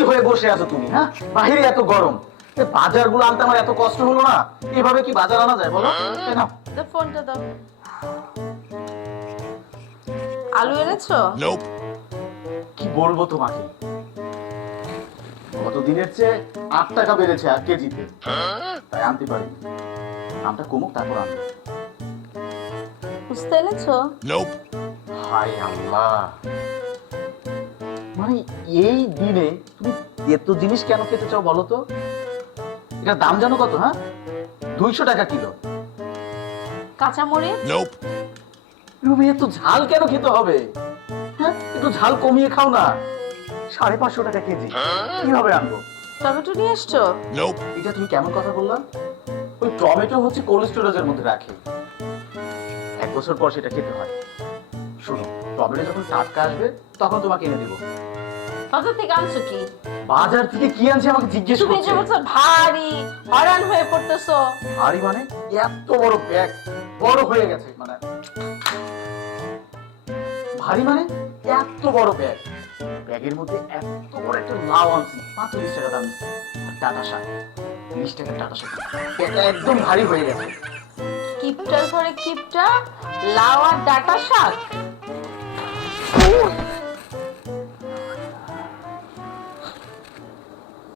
পাতিল হয়ে বসে আছো তুমি, হ্যাঁ? বাহিরে এত গরম, বাজারগুলো আনতে আমার এত কষ্ট হলো না। এভাবে কি বাজার আনা যায় বলো? নাও ফোনটা দাও। আলু এনেছো? কি বলবো তোমাকে, গত দিনের চেয়ে 8 টাকা বেড়েছে আর কেজিতে, তাই আনতে পারি। দামটা কমুক তারপর আনবো। বুঝতে এনেছো? হায় আল্লাহ, মানে এই দিনে তুমি এত জিনিস কেন খেতে চাও বলো তো? এটার দাম জানো কত? হ্যাঁ, 200 টাকা কিলো। কাঁচামরিচ? তুমি এত ঝাল কেন খেতে হবে? হ্যাঁ, একটু ঝাল কমিয়ে খাও না। 550 টাকা কেজি, কিভাবে আনবো? টমেটো নিয়ে এসছো? এটা তুমি কেমন কথা বললা? ওই টমেটো হচ্ছে কোল্ড স্টোরেজের মধ্যে রাখে, 1 বছর পর সেটা খেতে হয়। শোনো, টমেটো যখন টাটকা আসবে তখন তোমাকে এনে দেবো। বাজার থেকে আনছো কি? বাজার থেকে কি আনছি আমাকে জিজ্ঞেস তুমি যে করছো? বলছো ভারী, হয়রান হয়ে পড়তেছো। ভারী মানে? এত বড় ব্যাগ, বড় হয়ে গেছে মানে। ভারী মানে এত বড় ব্যাগ, ব্যাগের মধ্যে এত বড় একটা লাউ আনছি, 35 টাকা দাম দিচ্ছে। আর ডাটা শাক, 30 টাকার ডাটা শাক, এটা একদম ভারী হয়ে গেছে। কিপটার ঘরে কিপটা, লাউ আর ডাটা শাক।